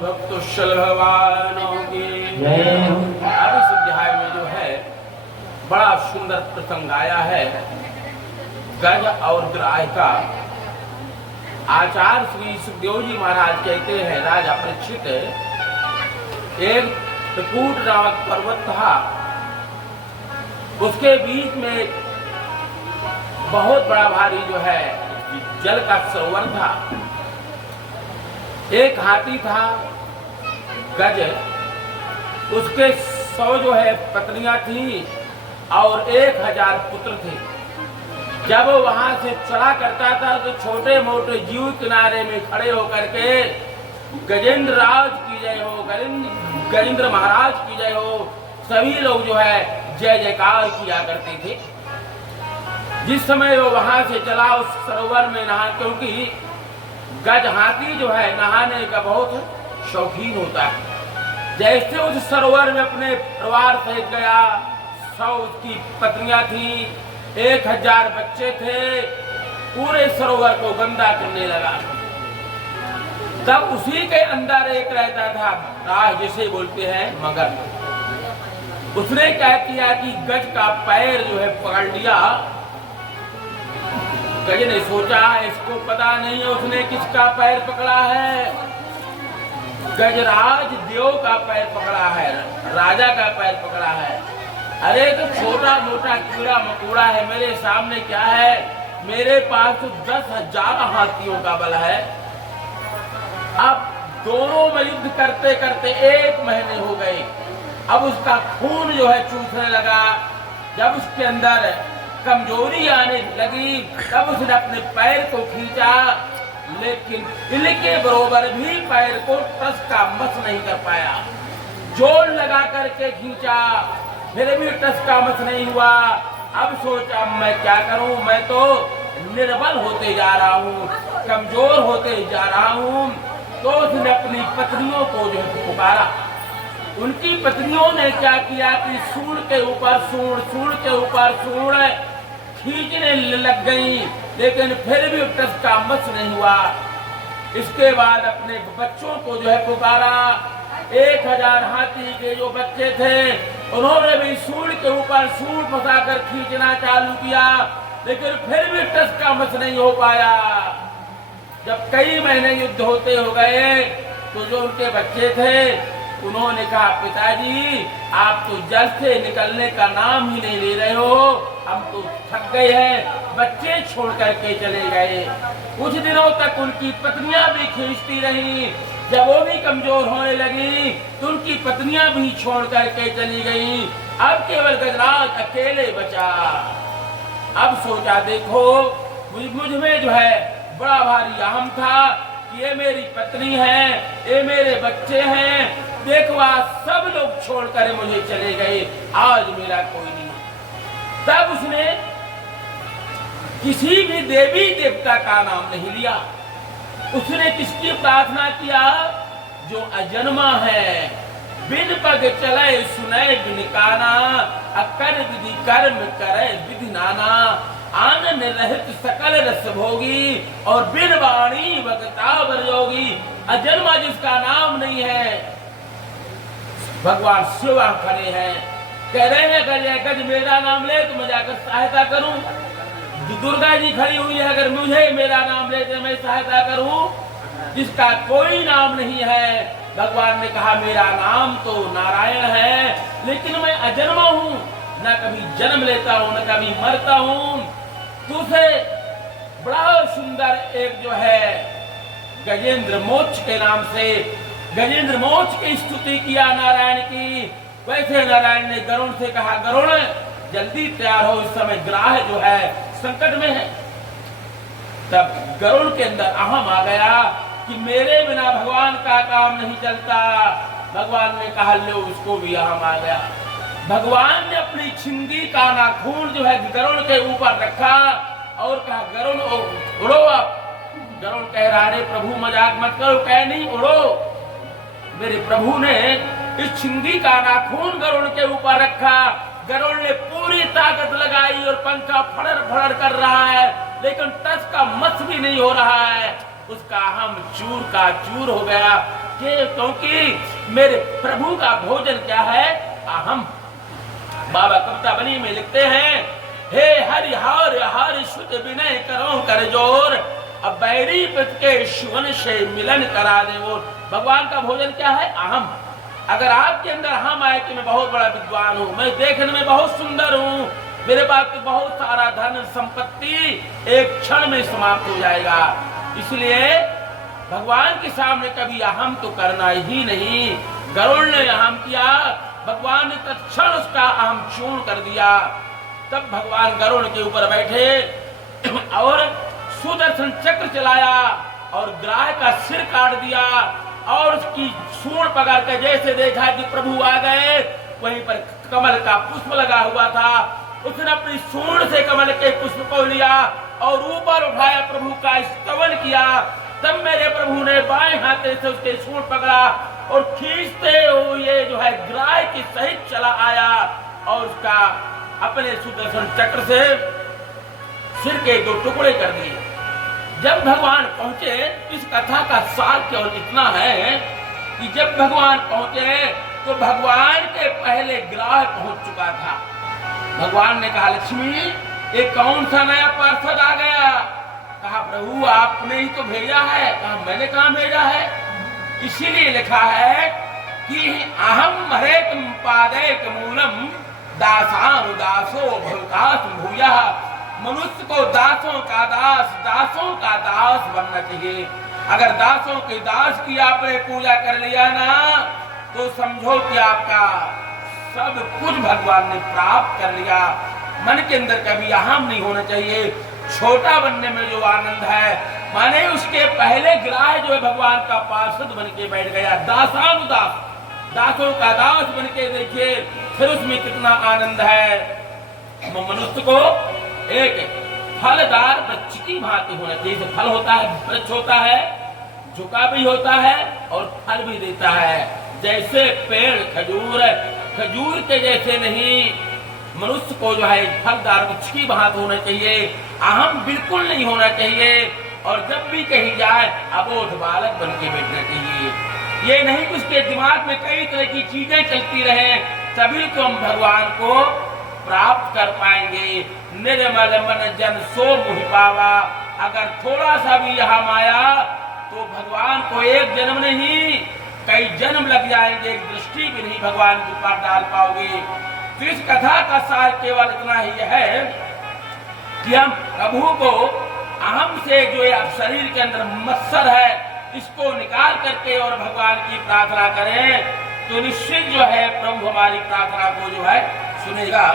भक्तोत्सल भगवानों की अब इस अध्याय में जो है बड़ा सुंदर प्रसंग आया है गज और ग्राह का। आचार्य श्री सुखदेव जी महाराज कहते हैं, राजा परीक्षित एक त्रिकूट नामक पर्वत था, उसके बीच में बहुत बड़ा भारी जो है जल का सरोवर था। एक हाथी था गज, उसके 100 जो है पत्नियां थी और 1000 पुत्र थे। जब वो वहां से चला करता था तो छोटे मोटे जीव किनारे में खड़े होकर के गजेंद्र राज की जय हो, गजेंद्र महाराज की जय हो, सभी लोग जो है जय जयकार किया करते थे। जिस समय वो वहां से चला उस सरोवर में नहा, क्योंकि गज हाथी जो है नहाने का बहुत शौकीन होता है। जैसे उस सरोवर में अपने परिवार सहित गया, 100 उसकी पत्नियां थी, 1000 बच्चे थे, पूरे सरोवर को गंदा करने लगा। तब उसी के अंदर एक रहता था राह, जिसे बोलते हैं मगर। उसने क्या किया कि गज का पैर जो है पकड़ लिया। गज ने सोचा इसको पता नहीं है उसने किसका पैर पकड़ा है। गजराज देव का पैर पकड़ा है, राजा का पैर पकड़ा है। अरे तो छोटा मोटा कीड़ा मकोड़ा है, मेरे सामने क्या है, मेरे पास तो 10,000 हाथियों का बल है। अब दोनों में युद्ध करते करते 1 महीने हो गए। अब उसका खून जो है चूसने लगा। जब उसके अंदर कमजोरी आने लगी तब उसने अपने पैर को खींचा, लेकिन तिल के बरोबर भी पैर को टस का मस नहीं कर पाया। जोर लगा करके खींचा, फिर भी टस का मस नहीं हुआ। अब सोचा मैं क्या करूं, मैं तो निर्बल होते जा रहा हूं, कमजोर होते जा रहा हूं। तो उसने अपनी पत्नियों को जो है पुकारा। उनकी पत्नियों ने क्या किया कि सूंड के ऊपर सूंड, सूंड के ऊपर सूंड खींचने लग गई, लेकिन फिर भी टस का मस नहीं हुआ। इसके बाद अपने बच्चों को जो है पुकारा। 1000 हाथी के जो बच्चे थे उन्होंने भी सूंड के ऊपर सूंड फंसाकर खींचना चालू किया, लेकिन फिर भी टस का मस नहीं हो पाया। जब कई महीने युद्ध होते हो गए तो जो उनके बच्चे थे उन्होंने कहा, पिताजी आप तो जल से निकलने का नाम ही नहीं ले रहे हो, हम तो थक गए हैं। बच्चे छोड़ करके चले गए। कुछ दिनों तक उनकी पत्नियां भी खींचती रही। जब वो भी कमजोर होने लगी तो उनकी पत्नियां भी छोड़ करके चली गई। अब केवल गजराज अकेले बचा। अब सोचा देखो मुझ में जो है बड़ा भारी अहम था कि ये मेरी पत्नी है, ये मेरे बच्चे हैं, देखो आज सब लोग छोड़कर मुझे चले गए, आज मेरा कोई नहीं। तब उसने किसी भी देवी देवता का नाम नहीं लिया। उसने किसकी प्रार्थना किया, जो अजन्मा है, बिन पग चले सुने बिन काना, अकर विधि कर्म करे विधि नाना, आनंद रहित सकल रस भोगी और बिन वाणी वक्ता बरजोगी। अजन्मा जिसका नाम नहीं है, भगवान शिव खड़े हैं, कह रहे हैं अगर गज मेरा नाम ले तो मैं जाकर सहायता करूं। दुर्गा जी खड़ी हुई है, अगर मुझे मेरा नाम ले तो मैं सहायता करूं। जिसका कोई नाम नहीं है, भगवान ने कहा मेरा नाम तो नारायण है, लेकिन मैं अजन्मा हूं, न कभी जन्म लेता हूं न कभी मरता हूं। दूसरे बड़ा सुंदर एक जो है गजेंद्र मोक्ष के नाम से गजेंद्र मोक्ष की स्तुति किया नारायण की। वैसे नारायण ने गरुण से कहा, गरुण जल्दी तैयार हो, इस समय ग्राह जो है संकट में है। तब गरुड़ के अंदर अहम आ गया कि मेरे बिना भगवान का काम नहीं चलता। भगवान ने कहा लो, उसको भी अहम आ गया। भगवान ने अपनी छिंदी का नाखून जो है गरुड़ के ऊपर रखा और कहा गरुड़ उड़ो। आप गरुड़ कह रहा है प्रभु मजाक मत करो, कह नहीं उड़ो। मेरे प्रभु ने इस छिंदी का नाखून गरुड़ के ऊपर रखा। गरुड़ ने पूरी ताकत लगाई और पंखा फड़र फड़र कर रहा है, लेकिन टस का मस भी नहीं हो रहा है। उसका हम चूर का चूर हो गया। क्योंकि मेरे प्रभु का भोजन क्या है? अहम। बाबा कविता बनी में लिखते हैं, हे हरि हर हर शुद्ध विनय करो कर जोर, अब बैरी पित के शिवन से मिलन करा दे वो। भगवान का भोजन क्या है? अहम। अगर आपके अंदर अहम आए कि मैं बहुत बड़ा विद्वान हूँ, मैं देखने में बहुत सुंदर हूँ, मेरे पास तो बहुत सारा धन संपत्ति, एक क्षण में समाप्त हो जाएगा। इसलिए भगवान के सामने कभी अहम तो करना ही नहीं। गरुड़ ने अहम किया, भगवान ने तत्क्षण उसका अहम चूर्ण कर दिया। तब भगवान गरुड़ के ऊपर बैठे और सुदर्शन चक्र चलाया और ग्राह का सिर काट दिया और उसकी सूंड पकड़ कर जैसे देखा कि प्रभु आ गए, वहीं पर कमल का पुष्प लगा हुआ था, उसने अपनी सूंड से कमल के पुष्प को लिया और ऊपर उठाया, प्रभु का स्तवन किया। तब मेरे प्रभु ने बाएं हाथ से उसके सूंड पकड़ा और खींचते हुए जो है ग्राह के सहित चला आया और उसका अपने सुदर्शन चक्र से सिर के 2 टुकड़े कर दिए। जब भगवान पहुंचे, इस कथा का सार केवल इतना है कि जब भगवान पहुंचे तो भगवान के पहले ग्राह पहुंच चुका था। भगवान ने कहा, लक्ष्मी ये कौन सा नया पार्षद आ गया? कहा, प्रभु आपने ही तो भेजा है। कहा, मैंने कहाँ भेजा है? इसीलिए लिखा है कि अहम हरेक पादैक मूलम दासानुदासो भवतास भूयः। मनुष्य को दासों का दास बनना चाहिए। अगर दासों के दास की आपने पूजा कर लिया ना, तो समझो कि आपका सब कुछ भगवान ने प्राप्त कर लिया। मन के अंदर कभी अहम नहीं होना चाहिए। छोटा बनने में जो आनंद है, माने उसके पहले ग्राह जो है भगवान का पार्षद बन के बैठ गया, दासानुदास, दासों का दास बन के देखिए, फिर उसमें कितना आनंद है। मनुष्य को एक फलदार वृक्ष की भांति होना चाहिए। जैसे फल होता है, वृक्ष होता है, झुका भी होता है और फल भी देता है। जैसे पेड़ खजूर के जैसे नहीं, मनुष्य को जो है फलदार वृक्ष की भांति होना चाहिए। अहम बिल्कुल नहीं होना चाहिए और जब भी कहीं जाए अबोध बालक बन के बैठना चाहिए। ये नहीं कि उसके दिमाग में कई तरह की चीजें चलती रहे, तभी तो हम भगवान को प्राप्त कर पाएंगे। निर्मल मन जन सो मुहि पावा। अगर थोड़ा सा भी यहाँ आया तो भगवान को एक जन्म नहीं, कई जन्म लग जाएंगे, एक दृष्टि भी नहीं भगवान के ऊपर डाल पाओगे। तो इस कथा का सार केवल इतना ही है कि हम प्रभु को अहम से जो है शरीर के अंदर मत्सर है, इसको निकाल करके और भगवान की प्रार्थना करें, तो निश्चित जो है प्रभु हमारी प्रार्थना को जो है सुनेगा।